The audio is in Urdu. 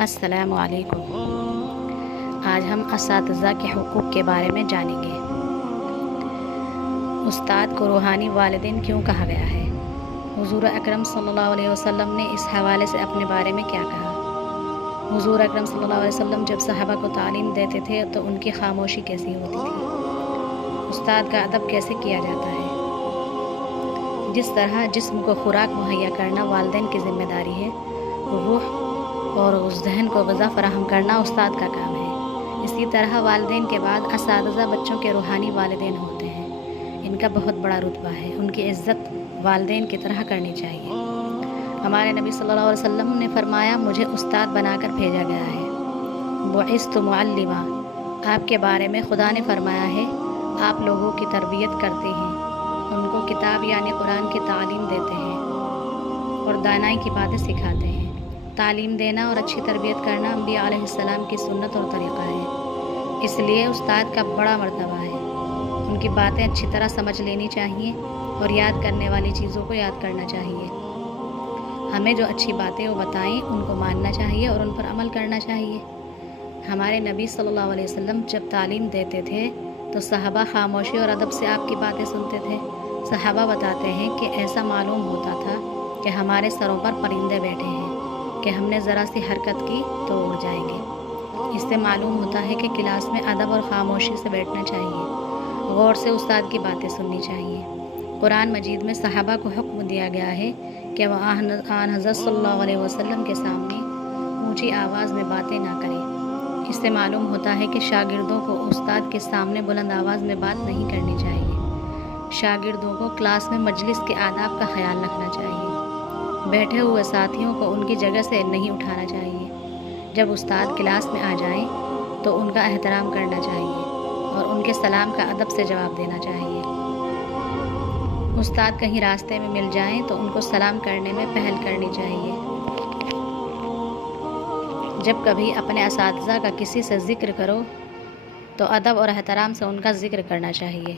السلام علیکم۔ آج ہم اساتذہ کے حقوق کے بارے میں جانیں گے۔ استاد کو روحانی والدین کیوں کہا گیا ہے؟ حضور اکرم صلی اللہ علیہ وسلم نے اس حوالے سے اپنے بارے میں کیا کہا؟ حضور اکرم صلی اللہ علیہ وسلم جب صحابہ کو تعلیم دیتے تھے تو ان کی خاموشی کیسی ہوتی تھی؟ استاد کا ادب کیسے کیا جاتا ہے؟ جس طرح جسم کو خوراک مہیا کرنا والدین کی ذمہ داری ہے، روح اور اس ذہن کو غذا فراہم کرنا استاد کا کام ہے، اسی طرح والدین کے بعد اساتذہ بچوں کے روحانی والدین ہوتے ہیں۔ ان کا بہت بڑا رتبہ ہے، ان کی عزت والدین کی طرح کرنی چاہیے۔ ہمارے نبی صلی اللہ علیہ وسلم نے فرمایا، مجھے استاد بنا کر بھیجا گیا ہے، بعثت معلما۔ آپ کے بارے میں خدا نے فرمایا ہے، آپ لوگوں کی تربیت کرتے ہیں، ان کو کتاب یعنی قرآن کی تعلیم دیتے ہیں اور دانائی کی باتیں سکھاتے ہیں۔ تعلیم دینا اور اچھی تربیت کرنا انبیاء علیہ السلام کی سنت اور طریقہ ہے، اس لیے استاد کا بڑا مرتبہ ہے۔ ان کی باتیں اچھی طرح سمجھ لینی چاہیے اور یاد کرنے والی چیزوں کو یاد کرنا چاہیے۔ ہمیں جو اچھی باتیں وہ بتائیں ان کو ماننا چاہیے اور ان پر عمل کرنا چاہیے۔ ہمارے نبی صلی اللہ علیہ وسلم جب تعلیم دیتے تھے تو صحابہ خاموشی اور ادب سے آپ کی باتیں سنتے تھے۔ صحابہ بتاتے ہیں کہ ایسا معلوم ہوتا تھا کہ ہمارے سروں پر پرندے بیٹھے ہیں کہ ہم نے ذرا سی حرکت کی تو اڑ جائیں گے۔ اس سے معلوم ہوتا ہے کہ کلاس میں ادب اور خاموشی سے بیٹھنا چاہیے، غور سے استاد کی باتیں سننی چاہیے۔ قرآن مجید میں صحابہ کو حکم دیا گیا ہے کہ وہ آن حضرت صلی اللہ علیہ وسلم کے سامنے اونچی آواز میں باتیں نہ کریں۔ اس سے معلوم ہوتا ہے کہ شاگردوں کو استاد کے سامنے بلند آواز میں بات نہیں کرنی چاہیے۔ شاگردوں کو کلاس میں مجلس کے آداب کا خیال رکھنا چاہیے۔ بیٹھے ہوئے ساتھیوں کو ان کی جگہ سے نہیں اٹھانا چاہیے۔ جب استاد کلاس میں آ جائیں تو ان کا احترام کرنا چاہیے اور ان کے سلام کا ادب سے جواب دینا چاہیے۔ استاد کہیں راستے میں مل جائیں تو ان کو سلام کرنے میں پہل کرنی چاہیے۔ جب کبھی اپنے اساتذہ کا کسی سے ذکر کرو تو ادب اور احترام سے ان کا ذکر کرنا چاہیے۔